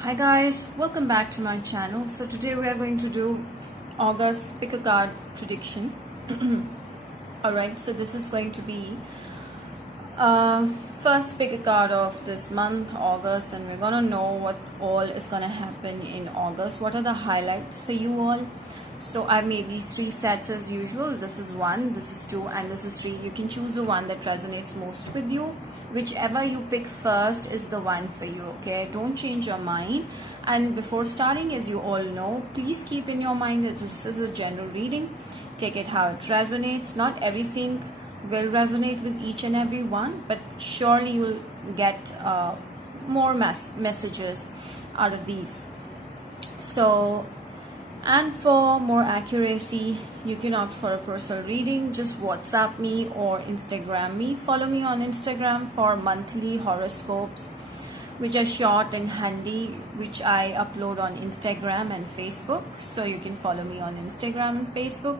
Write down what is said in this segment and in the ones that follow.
Hi guys, welcome back to my channel. So today we are going to do August pick a card prediction. Alright, so this is going to be uh, first pick a card of this month, August, and we're gonna know what all is gonna happen in August. What are the highlights for you all? So I made these three sets as usual. This is one, this is two, and this is three. You can choose the one that resonates most with you. Whichever you pick first is the one for you, okay? Don't change your mind. And before starting, as you all know, please keep in your mind that this is a general reading. Take it how it resonates. Not everything will resonate with each and every one, but surely you'll get more messages out of these. So, and for more accuracy, you can opt for a personal reading. Just WhatsApp me or Instagram me. Follow me on Instagram for monthly horoscopes, which are short and handy, which I upload on Instagram and Facebook. So you can follow me on Instagram and Facebook.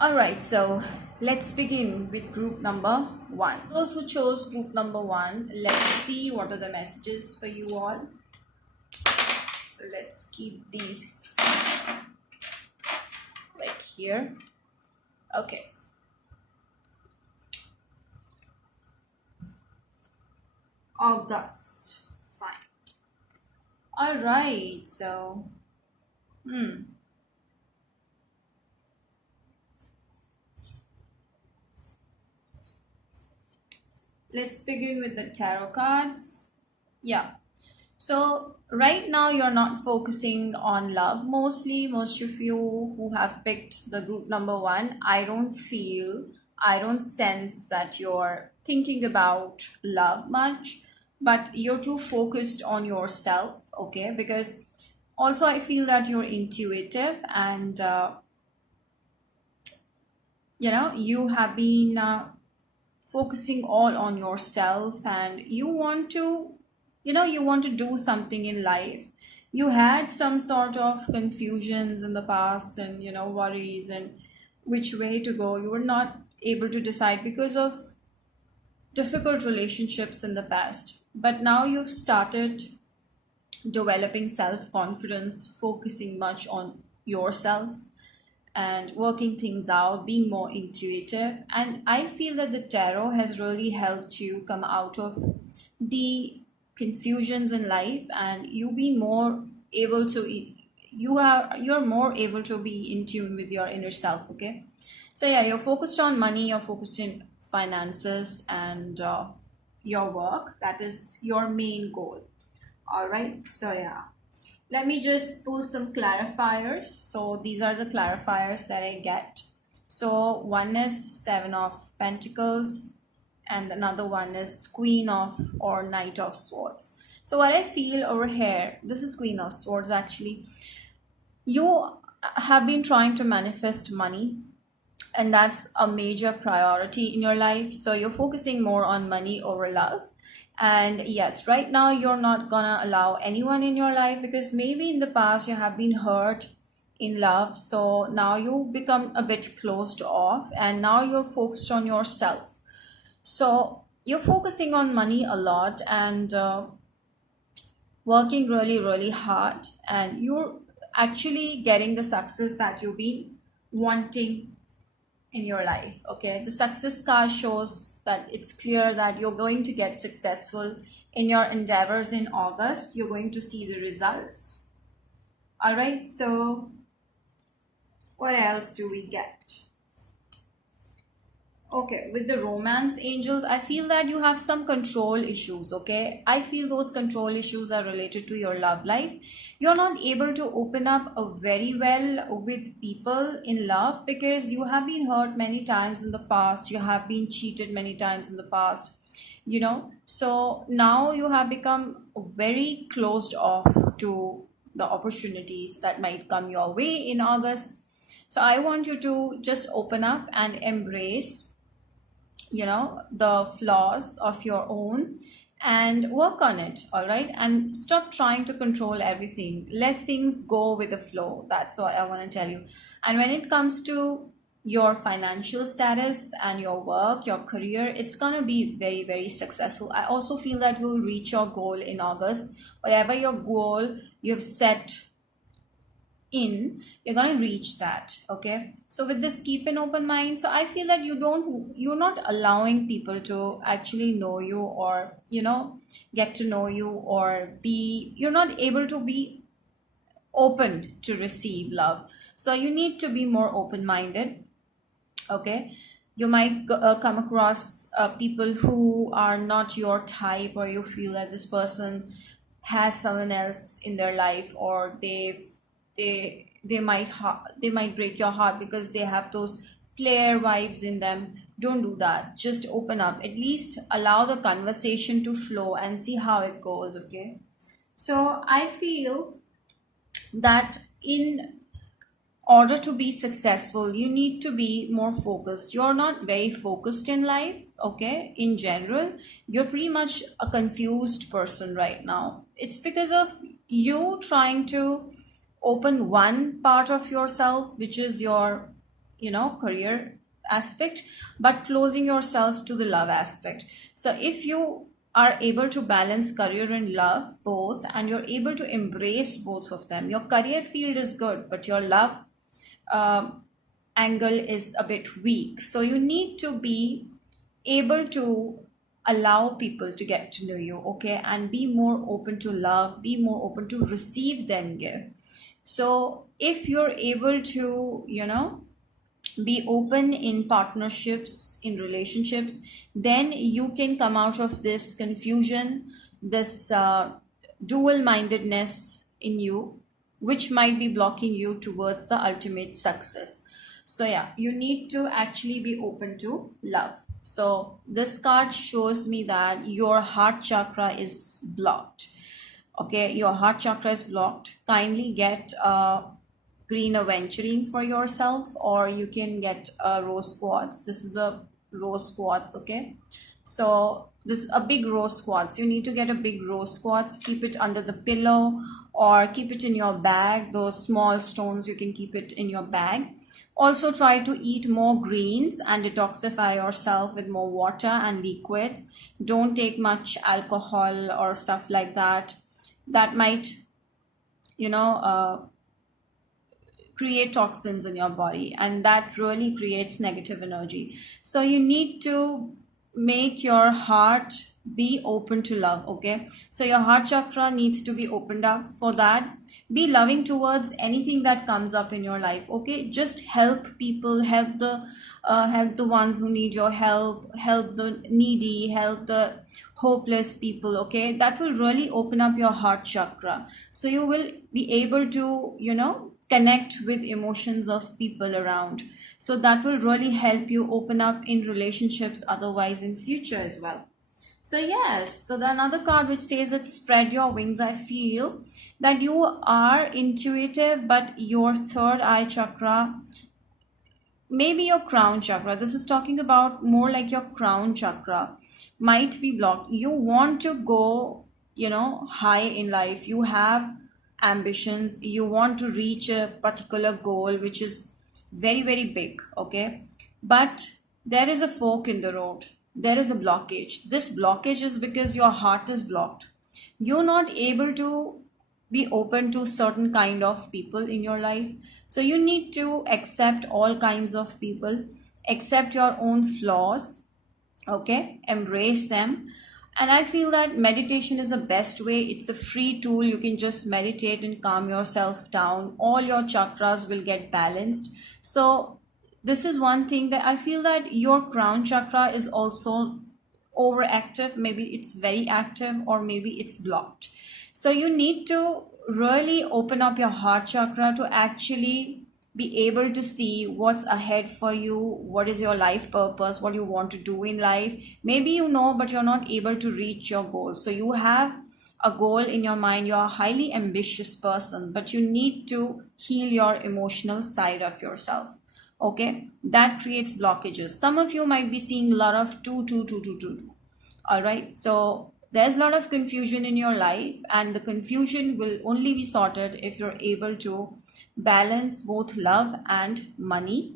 Alright, so let's begin with group number one. Those who chose group number one, let's see what are the messages for you all. So let's keep these like here. Okay. August. Fine. Alright, so let's begin with the tarot cards. Yeah. So right now you're not focusing on love. Most of you who have picked the group number one, I don't sense that you're thinking about love much, but you're too focused on yourself, okay? Because also I feel that you're intuitive and you have been focusing all on yourself, and you want to do something in life. You had some sort of confusions in the past, and worries, and which way to go. You were not able to decide because of difficult relationships in the past, but now you've started developing self confidence, focusing much on yourself and working things out, being more intuitive. And I feel that the tarot has really helped you come out of the confusions in life, and you be more able to you're more able to be in tune with your inner self, okay? So yeah, you're focused on money, you're focused in finances, and your work. That is your main goal. All right, so yeah, let me just pull some clarifiers. So these are the clarifiers that I get. So one is Seven of Pentacles, and another one is Queen of or Knight of Swords. So what I feel over here, this is Queen of Swords actually. You have been trying to manifest money, and that's a major priority in your life. So you're focusing more on money over love. And yes, right now you're not gonna allow anyone in your life, because maybe in the past you have been hurt in love. So now you become a bit closed off, and now you're focused on yourself. So you're focusing on money a lot, and working really, really hard, and you're actually getting the success that you've been wanting in your life, okay? The success card shows that it's clear that you're going to get successful in your endeavors in August. You're going to see the results. All right, so what else do we get? Okay, with the romance angels, I feel that you have some control issues, okay? I feel those control issues are related to your love life. You're not able to open up very well with people in love, because you have been hurt many times in the past. You have been cheated many times in the past, So now you have become very closed off to the opportunities that might come your way in August. So I want you to just open up and embrace the flaws of your own, and work on it. All right, and stop trying to control everything. Let things go with the flow. That's what I want to tell you. And when it comes to your financial status and your work, your career, it's gonna be very, very successful. I also feel that you'll reach your goal in August. Whatever your goal you have set in, you're going to reach that. Okay, so with this, keep an open mind. So I feel that you're not allowing people to actually know you, or get to know you, or be you're not able to be open to receive love. So you need to be more open minded. Okay, you might come across people who are not your type, or you feel that this person has someone else in their life, or they might break your heart because they have those player vibes in them. Don't do that. Just open up, at least allow the conversation to flow and see how it goes. Okay, so I feel that in order to be successful, you need to be more focused. You're not very focused in life. Okay, in general, you're pretty much a confused person right now. It's because of you trying to open one part of yourself, which is your career aspect, but closing yourself to the love aspect. So if you are able to balance career and love both, and you're able to embrace both of them, your career field is good, but your love um, angle is a bit weak. So you need to be able to allow people to get to know you. Okay, and be more open to love, be more open to receive than give. So if you're able to be open in partnerships, in relationships, then you can come out of this confusion, this dual mindedness in you, which might be blocking you towards the ultimate success. So yeah, you need to actually be open to love. So this card shows me that your heart chakra is blocked. Okay, your heart chakra is blocked. Kindly get green aventurine for yourself, or you can get rose quartz. This is a rose quartz. Okay, so this a big rose quartz. You need to get a big rose quartz, keep it under the pillow, or keep it in your bag. Those small stones, you can keep it in your bag. Also try to eat more greens and detoxify yourself with more water and liquids. Don't take much alcohol or stuff like that. That might you know uh, create toxins in your body, and that really creates negative energy. So you need to make your heart be open to love. Okay, so your heart chakra needs to be opened up. For that, be loving towards anything that comes up in your life. Okay, just help people, help the ones who need your help, help the needy, help the hopeless people. Okay, that will really open up your heart chakra. So you will be able to connect with emotions of people around. So that will really help you open up in relationships, otherwise in future as well. So yes, so the another card which says that spread your wings. I feel that you are intuitive, but your third eye chakra, maybe your crown chakra, this is talking about more like your crown chakra, might be blocked. You want to go high in life. You have ambitions, you want to reach a particular goal which is very, very big. Okay, but there is a fork in the road, there is a blockage. This blockage is because your heart is blocked. You're not able to be open to certain kind of people in your life. So you need to accept all kinds of people, accept your own flaws. Okay, embrace them. And I feel that meditation is the best way. It's a free tool. You can just meditate and calm yourself down. All your chakras will get balanced. So this is one thing that I feel that your crown chakra is also overactive. Maybe it's very active, or maybe it's blocked. So you need to really open up your heart chakra to actually be able to see what's ahead for you, what is your life purpose, what you want to do in life. Maybe but you're not able to reach your goal. So you have a goal in your mind, you're a highly ambitious person, but you need to heal your emotional side of yourself. Okay, that creates blockages. Some of you might be seeing a lot of two. All right, so there's a lot of confusion in your life, and the confusion will only be sorted if you're able to balance both love and money.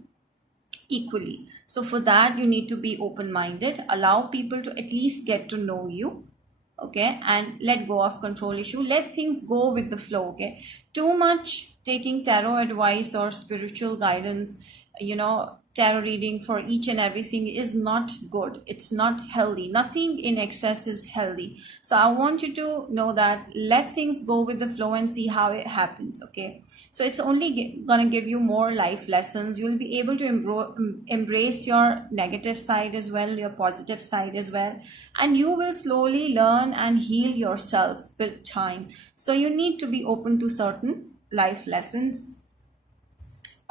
equally. So for that, you need to be open minded, allow people to at least get to know you, okay, and let go of control issue, let things go with the flow, okay. Too much taking tarot advice or spiritual guidance, tarot reading for each and everything is not good, it's not healthy, nothing in excess is healthy. So I want you to know that let things go with the flow and see how it happens, okay. So it's only gonna give you more life lessons. You'll be able to embrace your negative side as well, your positive side as well, and you will slowly learn and heal yourself with time. So you need to be open to certain life lessons.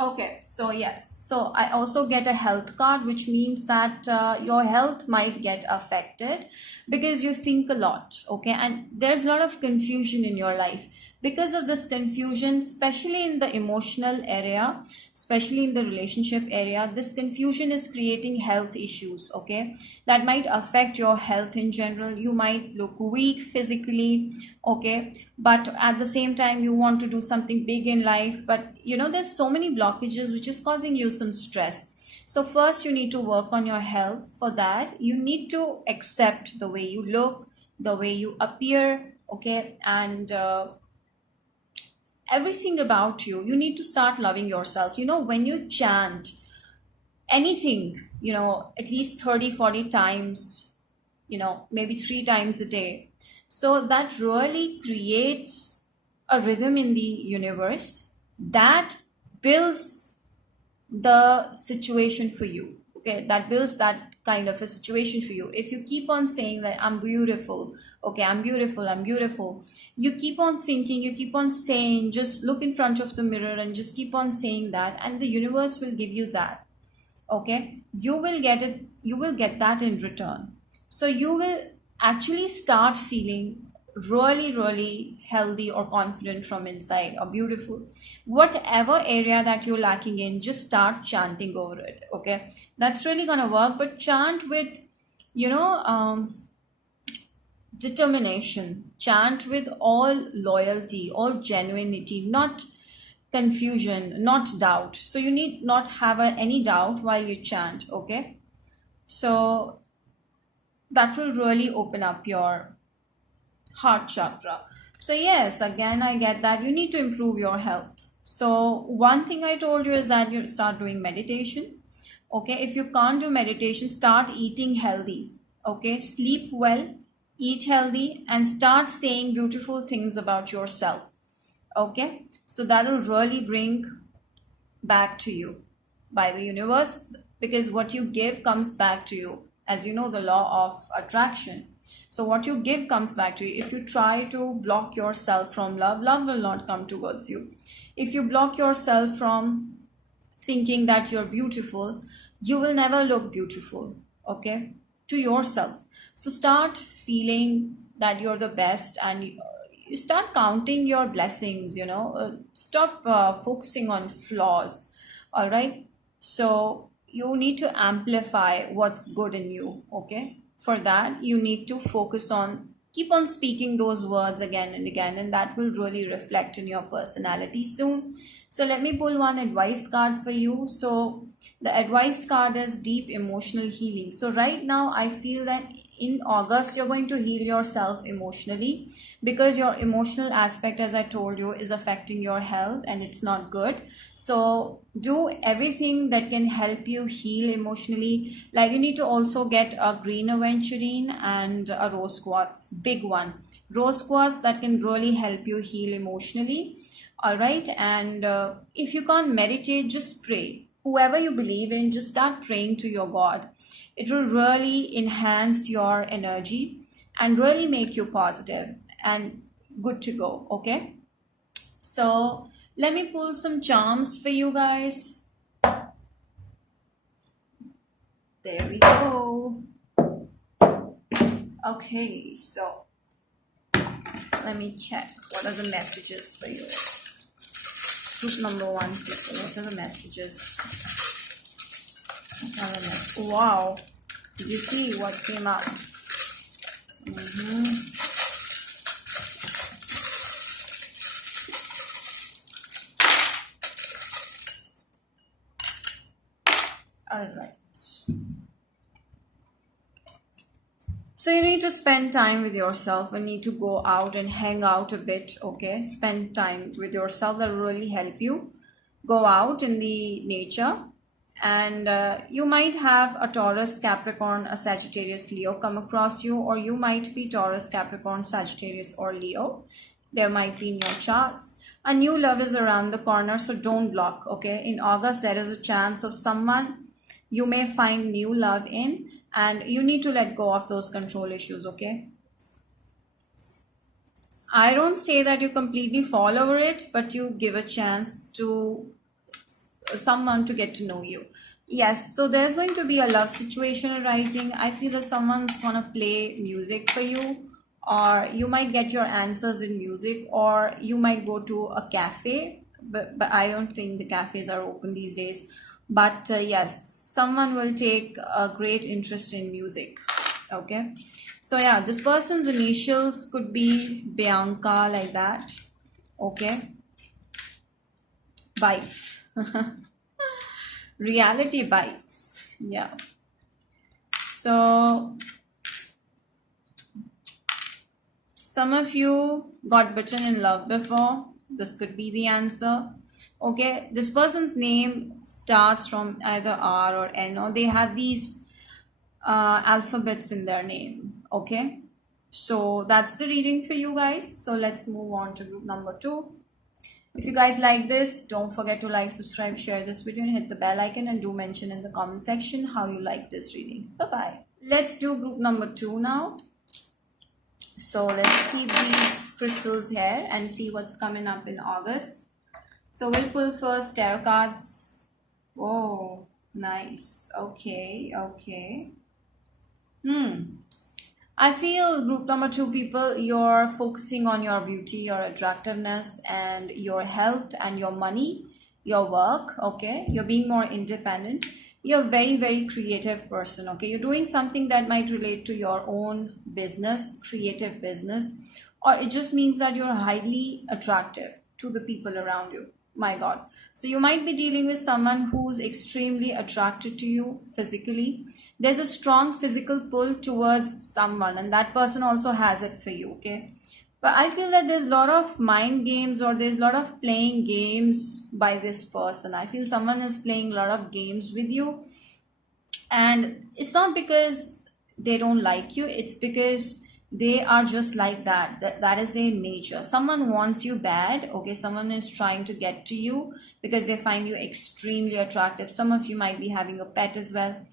Okay, so yes, so I also get a health card, which means that your health might get affected because you think a lot, okay, and there's a lot of confusion in your life. Because of this confusion, especially in the emotional area, especially in the relationship area, this confusion is creating health issues, okay, that might affect your health in general. You might look weak physically, okay, but at the same time you want to do something big in life, but there's so many blockages which is causing you some stress. So first you need to work on your health. For that you need to accept the way you look, the way you appear, okay, and everything about you. You need to start loving yourself. When you chant anything, at least 30, 40 times, maybe 3 times a day, so that really creates a rhythm in the universe that builds the situation for you, okay, that builds that kind of a situation for you. If you keep on saying that I'm beautiful, okay, I'm beautiful, I'm beautiful, you keep on thinking, you keep on saying, just look in front of the mirror and just keep on saying that, and the universe will give you that, okay. You will get it, you will get that in return. So you will actually start feeling really, really healthy or confident from inside, or beautiful. Whatever area that you're lacking in, just start chanting over it, okay. That's really gonna work, but chant with you know um determination, chant with all loyalty, all genuinity, not confusion, not doubt. So you need not have any doubt while you chant, okay. So that will really open up your heart chakra. So yes, again I get that you need to improve your health. So one thing I told you is that you start doing meditation, okay. If you can't do meditation, start eating healthy, okay. Sleep well, eat healthy, and start saying beautiful things about yourself, okay. So that will really bring back to you by the universe, because what you give comes back to you, as you know the law of attraction. So what you give comes back to you. If you try to block yourself from love, love will not come towards you. If you block yourself from thinking that you're beautiful, you will never look beautiful, okay, to yourself. So start feeling that you're the best, and you start counting your blessings, stop focusing on flaws, all right. So you need to amplify what's good in you, okay. For that you need to focus on, keep on speaking those words again and again, and that will really reflect in your personality soon. So let me pull one advice card for you. So the advice card is deep emotional healing. So right now I feel that in August you're going to heal yourself emotionally, because your emotional aspect, as I told you, is affecting your health and it's not good. So do everything that can help you heal emotionally. Like you need to also get a green aventurine and a rose quartz, big one, rose quartz, that can really help you heal emotionally, all right. And if you can't meditate, just pray. Whoever you believe in, just start praying to your God. It will really enhance your energy and really make you positive and good to go, okay. So let me pull some charms for you guys. There we go. Okay, so let me check what are the messages for you. Group number one, people, what are the messages? Wow, did you see what came up? All right. So you need to spend time with yourself and need to go out and hang out a bit, okay? Spend time with yourself, that will really help you. Go out in the nature, and you might have a Taurus, Capricorn, a Sagittarius, Leo come across you, or you might be Taurus, Capricorn, Sagittarius, or Leo. There might be in your charts. A new love is around the corner, so don't block, okay? In August, there is a chance of someone you may find new love in, and you need to let go of those control issues, okay? I don't say that you completely fall over it, but you give a chance to someone to get to know you. Yes, so there's going to be a love situation arising. I feel that someone's gonna play music for you, or you might get your answers in music, or you might go to a cafe, but I don't think the cafes are open these days. But yes, someone will take a great interest in music. Okay, so yeah, this person's initials could be Bianca, like that. Okay, bites. Reality bites. Yeah. So some of you got bitten in love before. This could be the answer. Okay, this person's name starts from either R or N, or they have these alphabets in their name. Okay, so that's the reading for you guys. So let's move on to group number two. If you guys like this, don't forget to like, subscribe, share this video, and hit the bell icon, and do mention in the comment section how you like this reading. Bye bye. Let's do group number two now. So let's keep these crystals here and see what's coming up in August. So we'll pull first tarot cards. Whoa, nice. Okay, okay. I feel group number two people, you're focusing on your beauty, your attractiveness, and your health and your money, your work. Okay, you're being more independent. You're a very, very creative person. Okay, you're doing something that might relate to your own business, creative business, or it just means that you're highly attractive to the people around you. My God. So you might be dealing with someone who's extremely attracted to you physically. There's a strong physical pull towards someone, and that person also has it for you, okay? But I feel that there's a lot of mind games, or there's a lot of playing games by this person. I feel someone is playing a lot of games with you, and it's not because they don't like you, it's because they are just like that is their nature. Someone wants you bad, okay? Someone is trying to get to you because they find you extremely attractive. Some of you might be having a pet as well.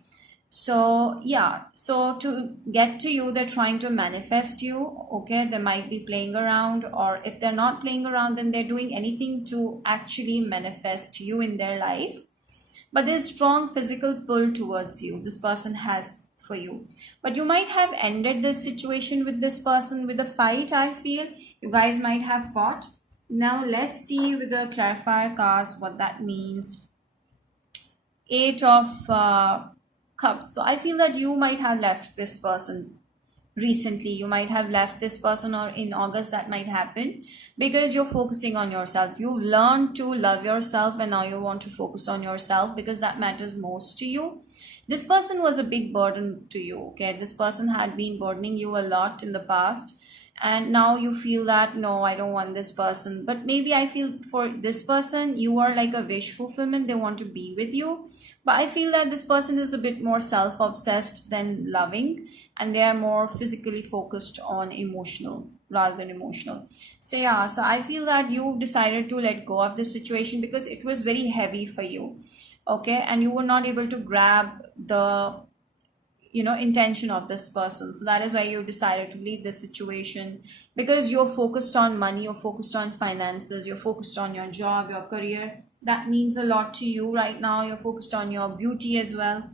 So yeah, so to get to you, they're trying to manifest you, okay? They might be playing around, or if they're not playing around, then they're doing anything to actually manifest you in their life. But there's strong physical pull towards you, this person has for you. But you might have ended this situation with this person with a fight. I feel you guys might have fought. Now let's see with the clarifier cards what that means. Eight of cups. So I feel that you might have left this person recently. You might have left this person, or in August that might happen, because you're focusing on yourself. You've learned to love yourself, and now you want to focus on yourself because that matters most to you. This person was a big burden to you, okay? This person had been burdening you a lot in the past, and now you feel that no, I don't want this person. But maybe I feel for this person, you are like a wish fulfillment. They want to be with you, but I feel that this person is a bit more self-obsessed than loving, and they are more physically focused on emotional rather than emotional. So yeah, so I feel that you've decided to let go of this situation because it was very heavy for you, okay? And you were not able to grab the intention of this person. So that is why you decided to leave this situation, because you're focused on money, you're focused on finances, you're focused on your job, your career. That means a lot to you right now. You're focused on your beauty as well.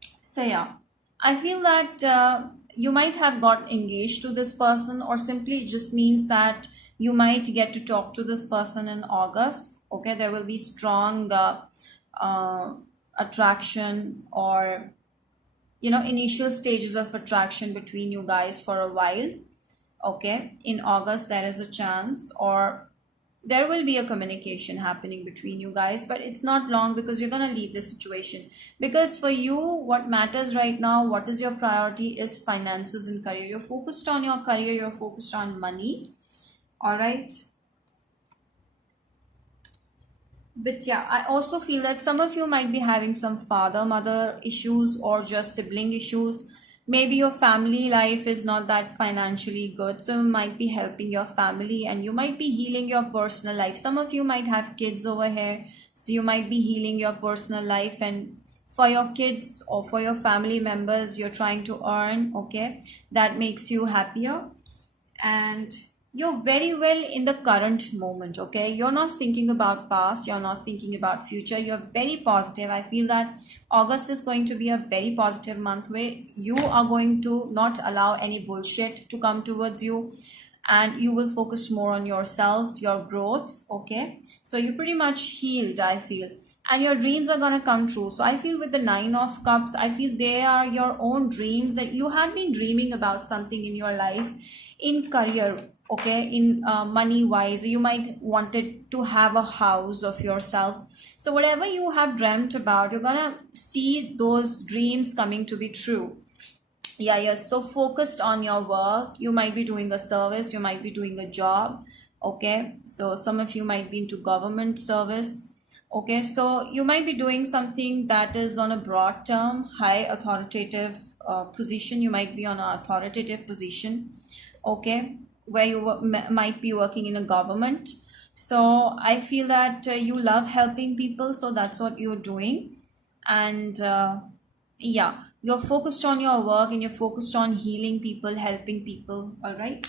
So yeah, I feel that you might have got engaged to this person, or simply it just means that you might get to talk to this person in August. Okay, there will be strong uh, attraction, or initial stages of attraction between you guys for a while. Okay, in August there is a chance, or there will be a communication happening between you guys, but it's not long because you're going to leave this situation. Because for you, what matters right now, what is your priority, is finances and career. You're focused on your career, you're focused on money. All right. But yeah, I also feel that some of you might be having some father mother issues or just sibling issues. Maybe your family life is not that financially good, so you might be helping your family and you might be healing your personal life. Some of you might have kids over here, so you might be healing your personal life, and for your kids or for your family members, you're trying to earn, okay? That makes you happier, and you're very well in the current moment, okay? You're not thinking about past, you're not thinking about future, you're very positive. I feel that August is going to be a very positive month where you are going to not allow any bullshit to come towards you, and you will focus more on yourself, your growth, okay? So you're pretty much healed, I feel, and your dreams are going to come true. So I feel with the 9 of cups, I feel they are your own dreams, that you have been dreaming about something in your life, in career, okay, in money wise. You might wanted to have a house of yourself. So whatever you have dreamt about, you're gonna see those dreams coming to be true. Yeah, you're so focused on your work. You might be doing a service, you might be doing a job, okay? So some of you might be into government service, okay? So you might be doing something that is on a broad term, high authoritative position. You might be on an authoritative position, okay, where you might be working in a government. So I feel that you love helping people, so that's what you're doing. And yeah, you're focused on your work and you're focused on healing people, helping people. All right.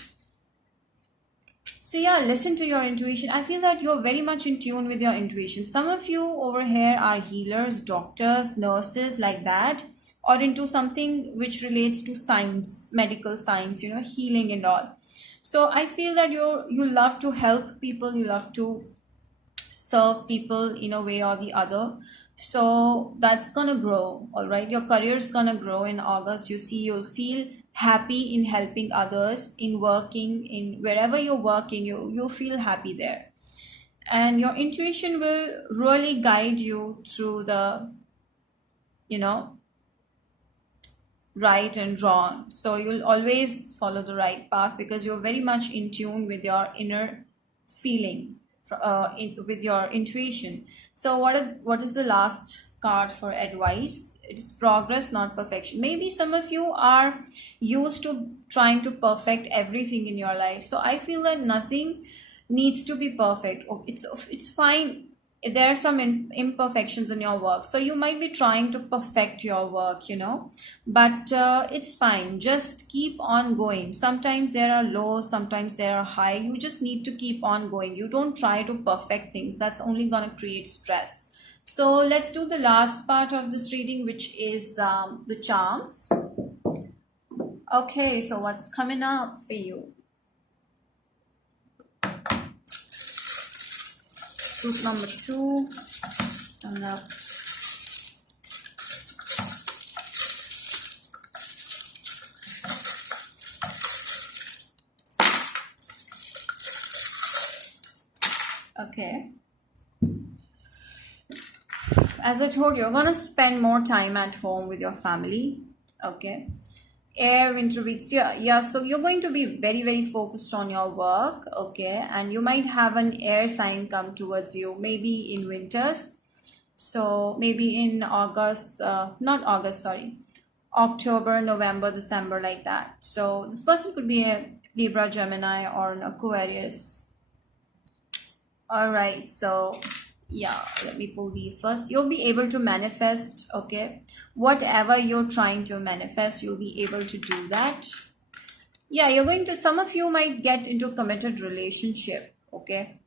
So yeah, listen to your intuition. I feel that you're very much in tune with your intuition. Some of you over here are healers, doctors, nurses, like that, or into something which relates to science, medical science, healing and all. So I feel that you love to help people, you love to serve people in a way or the other. So that's gonna grow, all right? Your career's gonna grow in August. You see, you'll feel happy in helping others, in working, in wherever you're working, you feel happy there. And your intuition will really guide you through the, you know, right and wrong. So you'll always follow the right path because you're very much in tune with your inner feeling, with your intuition. So what is the last card for advice? It's progress, not perfection. Maybe some of you are used to trying to perfect everything in your life. So I feel that nothing needs to be perfect. It's fine. There are some imperfections in your work, so you might be trying to perfect your work, but it's fine. Just keep on going. Sometimes there are lows, sometimes there are high. You just need to keep on going. You don't try to perfect things. That's only going to create stress. So let's do the last part of this reading, which is the charms. Okay, so what's coming up for you? Group number 2 coming up. Okay. As I told you, you're gonna spend more time at home with your family. Okay. Air, winter weeks, yeah. So you're going to be very, very focused on your work, okay, and you might have an air sign come towards you, maybe in winters. So maybe in August, not August, sorry, October, November, December, like that. So this person could be a Libra, Gemini, or an Aquarius. All right, so yeah, let me pull these first. You'll be able to manifest, okay, whatever you're trying to manifest, you'll be able to do that. Yeah, you're going to, some of you might get into a committed relationship, okay,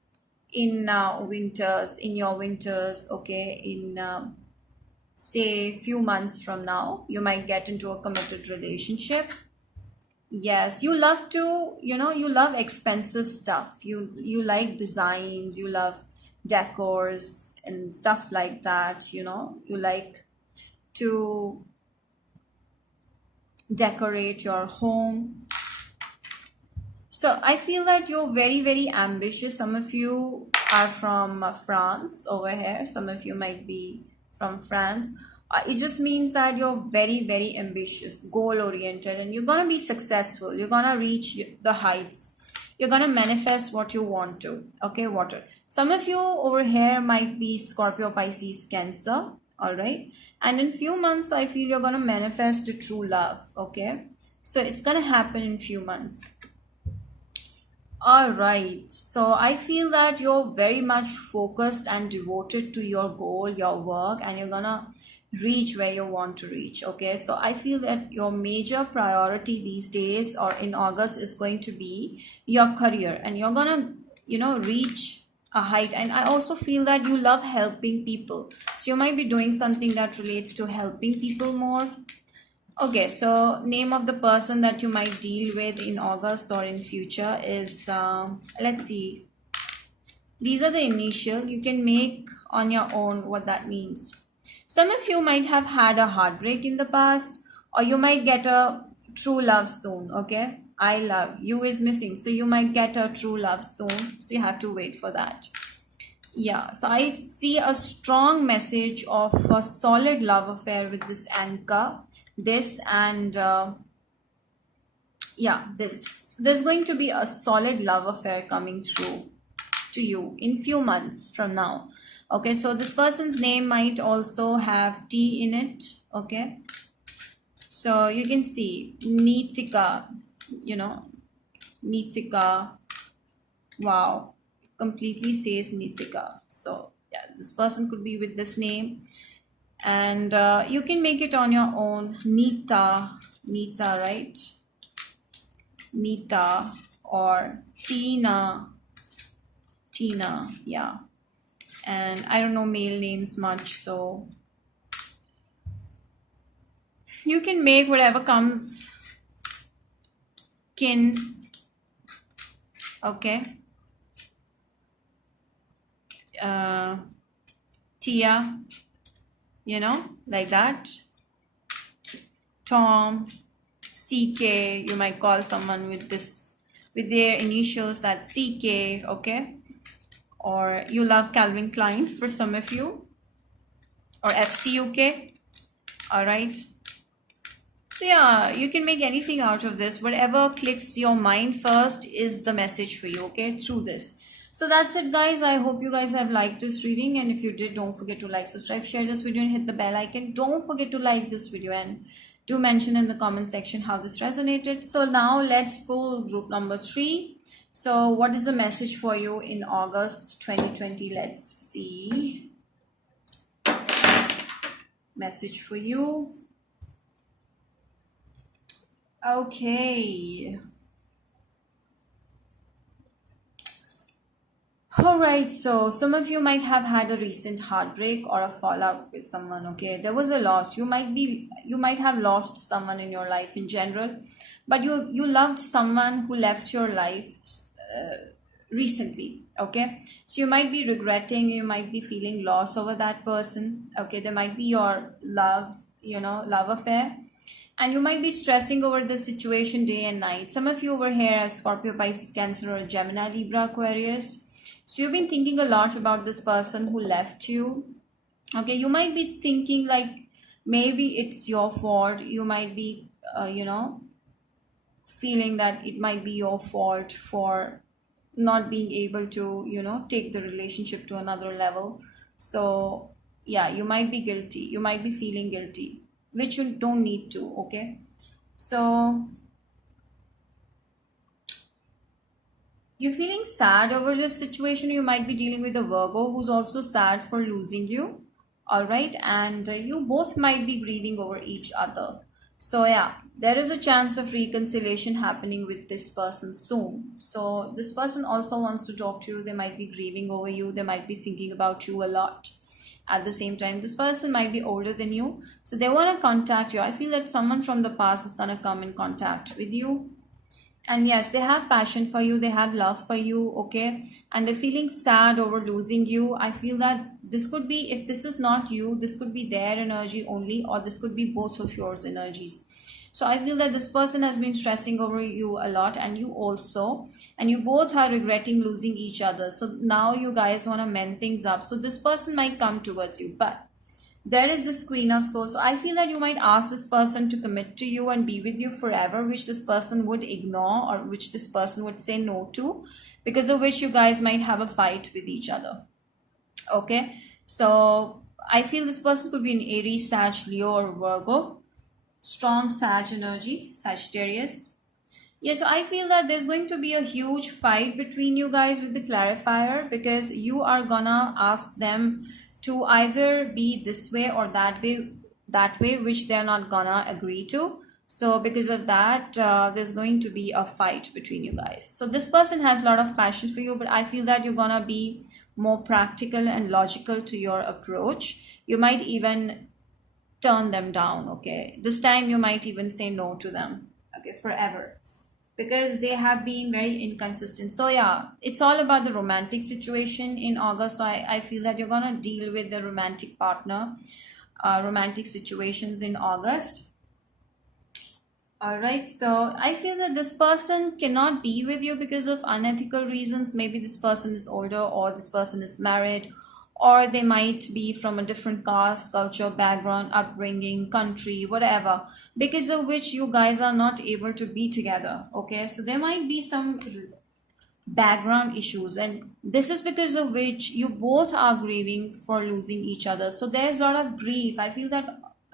in winters, in your winters, okay, in say few months from now, you might get into a committed relationship. Yes, you love to, you love expensive stuff. You like designs, you love decors and stuff like that, You like to decorate your home. So I feel that you're very, very ambitious. Some of you are from France over here. Some of you might be from France. It just means that you're very, very ambitious, goal oriented, and you're going to be successful. You're going to reach the heights. You're going to manifest what you want to. Okay, water. Some of you over here might be Scorpio, Pisces, Cancer. All right. And in few months, I feel you're going to manifest a true love. Okay. So it's going to happen in few months. All right. So I feel that you're very much focused and devoted to your goal, your work, and you're gonna reach where you want to reach. Okay. So I feel that your major priority these days or in August is going to be your career, and you're gonna, reach a height. And I also feel that you love helping people. So you might be doing something that relates to helping people more. Okay, so name of the person that you might deal with in August or in future is, let's see. These are the initial. You can make on your own what that means. Some of you might have had a heartbreak in the past, or you might get a true love soon. Okay, I love you is missing, so you might get a true love soon. So you have to wait for that. Yeah, so I see a strong message of a solid love affair with this anchor, this and yeah, this. So there's going to be a solid love affair coming through to you in few months from now. Okay, so this person's name might also have T in it. Okay, so you can see Nitika, Nitika. Wow, completely says Nitika. So yeah, this person could be with this name, and you can make it on your own. Nita, right? Nita or Tina, yeah. And I don't know male names much, so you can make whatever comes kin. Okay. Tia, like that. Tom, CK, you might call someone with this, with their initials, that CK, okay? Or you love Calvin Klein for some of you, or FCUK, all right? So yeah, you can make anything out of this. Whatever clicks your mind first is the message for you, okay, through this. So that's it, guys. I hope you guys have liked this reading, and if you did, don't forget to like, subscribe, share this video, and hit the bell icon. Don't forget to like this video and do mention in the comment section how this resonated. So now let's pull group number 3. So what is the message for you in August 2020? Let's see. Message for you. Okay. Alright, so some of you might have had a recent heartbreak or a fallout with someone. Okay, there was a loss. You might have lost someone in your life in general, but you loved someone who left your life recently. Okay, so you might be regretting, you might be feeling loss over that person. Okay, there might be your love affair, and you might be stressing over the situation day and night. Some of you over here are Scorpio, Pisces, Cancer, or Gemini, Libra, Aquarius. So you've been thinking a lot about this person who left you. Okay, you might be thinking like maybe it's your fault. You might be, feeling that it might be your fault for not being able to, take the relationship to another level. So yeah, you might be guilty. You might be feeling guilty, which you don't need to. Okay, so you're feeling sad over this situation. You might be dealing with a Virgo who's also sad for losing you. All right. And you both might be grieving over each other. So yeah, there is a chance of reconciliation happening with this person soon. So this person also wants to talk to you. They might be grieving over you. They might be thinking about you a lot. At the same time, this person might be older than you. So they want to contact you. I feel that someone from the past is going to come in contact with you. And yes, they have passion for you, they have love for you, okay? And they're feeling sad over losing you. I feel that this could be, if this is not you, this could be their energy only, or this could be both of yours energies. So I feel that this person has been stressing over you a lot, and you also, and you both are regretting losing each other. So now you guys want to mend things up. So this person might come towards you, but there is this Queen of Swords. So I feel that you might ask this person to commit to you and be with you forever, which this person would ignore, or which this person would say no to, because of which you guys might have a fight with each other. Okay, so I feel this person could be an Aries, Sag, Leo, or Virgo. Strong Sag energy, Sagittarius. Yeah, so I feel that there's going to be a huge fight between you guys with the clarifier, because you are gonna ask them to either be this way or that way, which they're not gonna agree to. So because of that, there's going to be a fight between you guys. So this person has a lot of passion for you, but I feel that you're gonna be more practical and logical to your approach. You might even turn them down. Okay, this time you might even say no to them, okay, forever, because they have been very inconsistent. So yeah, it's all about the romantic situation in August. So I feel that you're gonna deal with the romantic partner, romantic situations in August. All right, so I feel that this person cannot be with you because of unethical reasons. Maybe this person is older, or this person is married, or they might be from a different caste, culture, background, upbringing, country, whatever, because of which you guys are not able to be together. Okay, so there might be some background issues, and this is because of which you both are grieving for losing each other. So there's a lot of grief. I feel that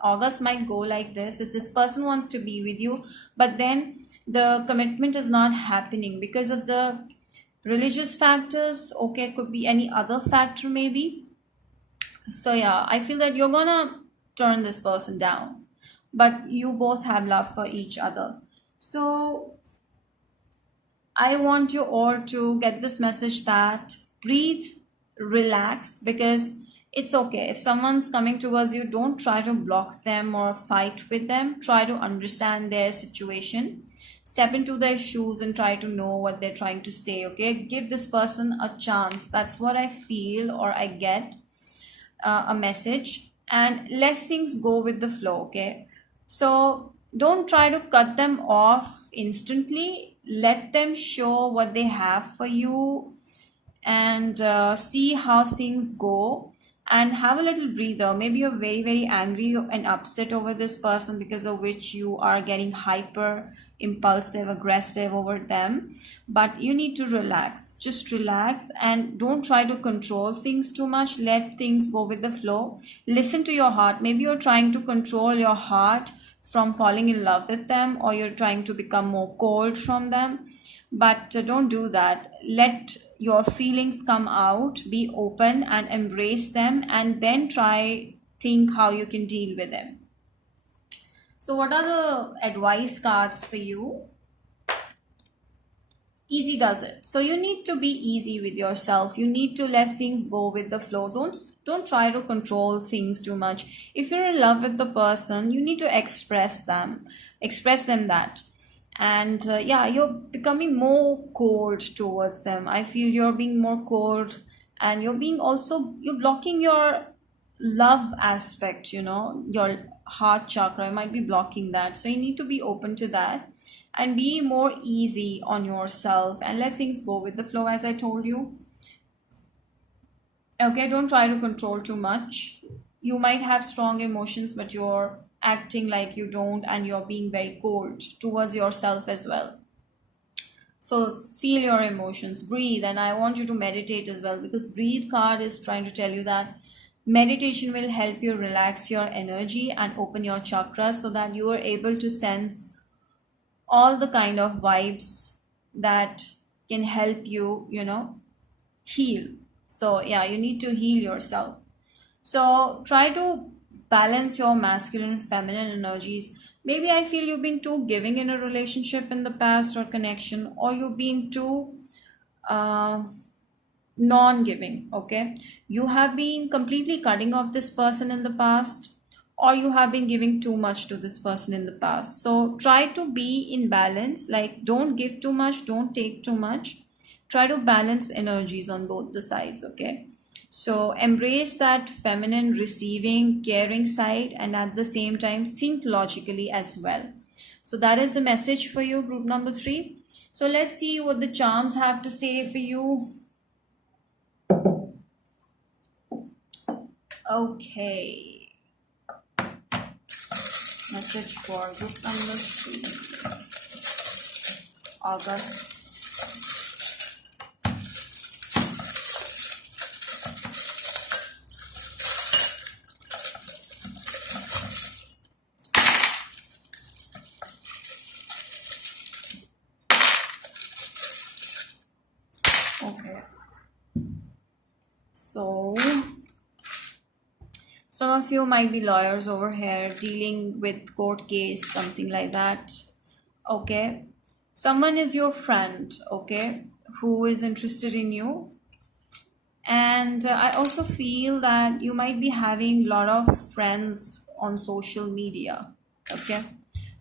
August might go like this, that this person wants to be with you, but then the commitment is not happening because of the religious factors. Okay, could be any other factor maybe. So yeah, I feel that you're gonna turn this person down, but you both have love for each other. So I want you all to get this message that breathe, relax, because it's okay. If someone's coming towards you, don't try to block them or fight with them. Try to understand their situation. Step into their shoes and try to know what they're trying to say. Okay, give this person a chance. That's what I feel, or I get a message, and let things go with the flow. Okay, so don't try to cut them off instantly. Let them show what they have for you, and see how things go, and have a little breather. Maybe you're very very angry and upset over this person, because of which you are getting hyper impulsive, aggressive over them, but you need to relax. Just relax and don't try to control things too much. Let things go with the flow. Listen to your heart. Maybe you're trying to control your heart from falling in love with them, or you're trying to become more cold from them, but don't do that. Let your feelings come out, be open and embrace them, and then try think how you can deal with them. So what are the advice cards for you? Easy does it. So you need to be easy with yourself. You need to let things go with the flow. Don't try to control things too much. If you're in love with the person, you need to express them that. And yeah, you're becoming more cold towards them. I feel you're being more cold, and you're blocking your love aspect, your heart chakra might be blocking that. So you need to be open to that, and be more easy on yourself, and let things go with the flow, as I told you. Okay, don't try to control too much. You might have strong emotions, but you're acting like you don't, and you're being very cold towards yourself as well. So feel your emotions, breathe, and I want you to meditate as well, because breathe card is trying to tell you that meditation will help you relax your energy and open your chakras, so that you are able to sense all the kind of vibes that can help you, heal. So yeah, you need to heal yourself. So try to balance your masculine and feminine energies. Maybe I feel you've been too giving in a relationship in the past or connection, or you've been too uh, non-giving. Okay, you have been completely cutting off this person in the past, or you have been giving too much to this person in the past. So try to be in balance, like don't give too much, don't take too much. Try to balance energies on both the sides. Okay, so embrace that feminine, receiving, caring side, and at the same time think logically as well. So that is the message for you, group number 3. So let's see what the charms have to say for you. Okay. Message for group number 3. August. Okay. So some of you might be lawyers over here dealing with court case, something like that. Okay. Someone is your friend, okay, who is interested in you. And I also feel that you might be having a lot of friends on social media, okay,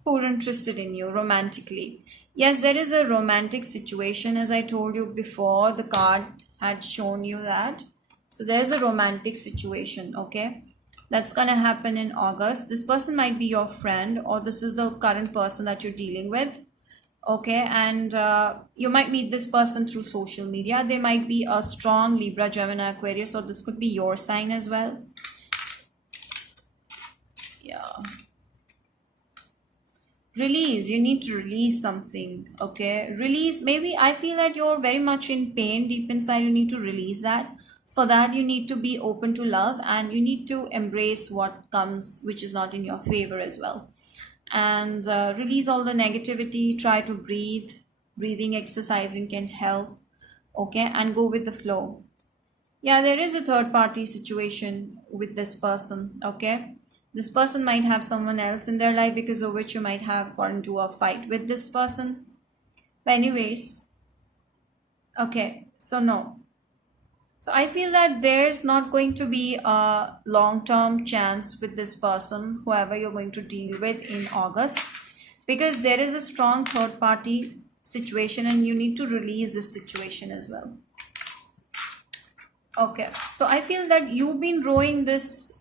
who are interested in you romantically. Yes, there is a romantic situation, as I told you before. The card had shown you that. So there's a romantic situation, okay, that's gonna happen in August. This person might be your friend, or this is the current person that you're dealing with. Okay, and you might meet this person through social media. They might be a strong Libra, Gemini, Aquarius, or this could be your sign as well. Yeah. Release. You need to release something. Okay. Release. Maybe I feel that you're very much in pain deep inside. You need to release that. For that, you need to be open to love, and you need to embrace what comes, which is not in your favor as well. And release all the negativity. Try to breathe. Breathing exercising can help. Okay, and go with the flow. Yeah, there is a third party situation with this person. Okay, this person might have someone else in their life, because of which you might have gotten into a fight with this person. But anyways, okay, so no. So I feel that there's not going to be a long-term chance with this person, whoever you're going to deal with in August, because there is a strong third-party situation, and you need to release this situation as well. Okay, so I feel that you've been rowing this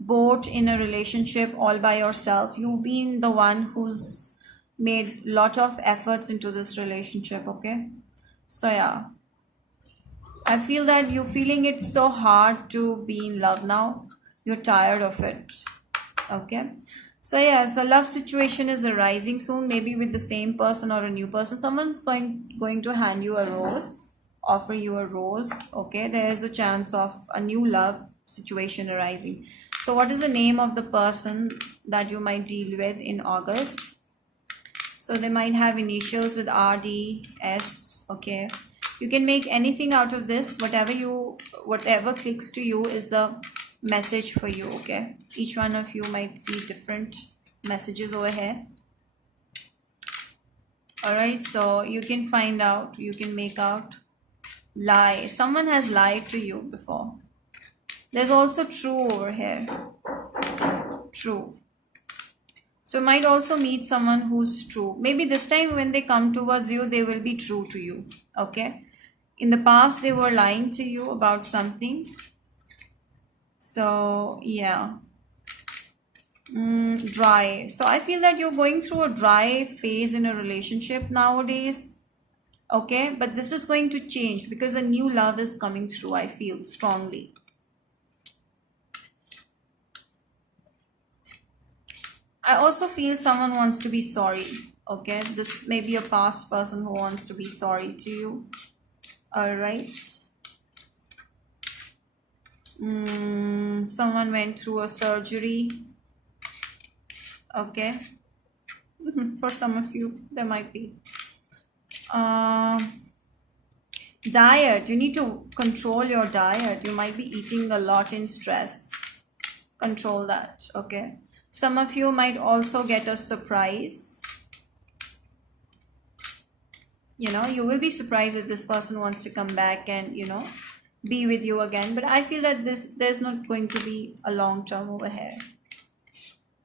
boat in a relationship all by yourself. You've been the one who's made lot of efforts into this relationship. Okay, so yeah, I feel that you're feeling it's so hard to be in love now. You're tired of it. Okay. So yeah, so love situation is arising soon, maybe with the same person or a new person. Someone's going to hand you a rose, offer you a rose. Okay. There is a chance of a new love situation arising. So what is the name of the person that you might deal with in August? So they might have initials with R, D, S. Okay, you can make anything out of this. Whatever clicks to you is the message for you. Okay, each one of you might see different messages over here. All right, so you can find out, you can make out. Lie. Someone has lied to you before. There's also true over here. True. So you might also meet someone who's true. Maybe this time when they come towards you, they will be true to you. Okay. In the past, they were lying to you about something. So yeah. Dry. So I feel that you're going through a dry phase in a relationship nowadays. Okay. But this is going to change, because a new love is coming through. I feel strongly. I also feel someone wants to be sorry. Okay, this may be a past person who wants to be sorry to you. All right. Someone went through a surgery. Okay. For some of you, there might be. Diet. You need to control your diet. You might be eating a lot in stress. Control that. Okay. Some of you might also get a surprise. You will be surprised if this person wants to come back and, be with you again. But I feel that there's not going to be a long term over here.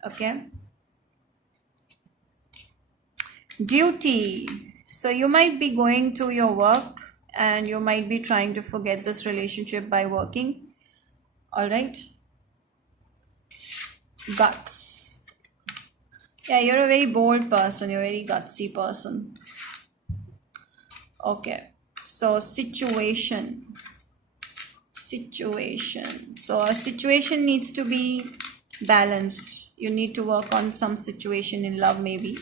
Okay. Duty. So you might be going to your work, and you might be trying to forget this relationship by working. All right. Guts. Yeah, you're a very bold person. You're a very gutsy person. Okay. So situation. So a situation needs to be balanced. You need to work on some situation in love, maybe.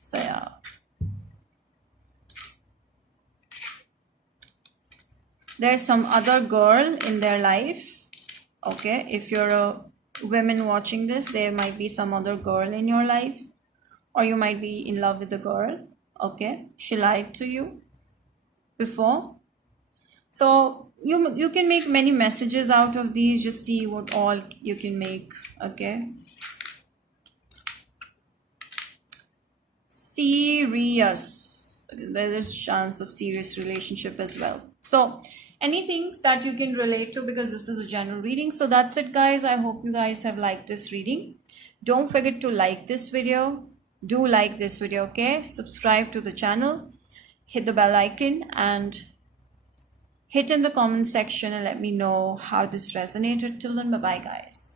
So yeah. There's some other girl in their life. Okay. If you're a woman watching this, there might be some other girl in your life, or you might be in love with a girl. Okay. She lied to you before. So you can make many messages out of these. Just see what all you can make. Okay. Serious. There is chance of serious relationship as well. So anything that you can relate to, because this is a general reading. So that's it, guys. I hope you guys have liked this reading. Don't forget to like this video. Do like this video. Okay. Subscribe to the channel. Hit the bell icon and hit in the comment section and let me know how this resonated. Till then, bye bye, guys.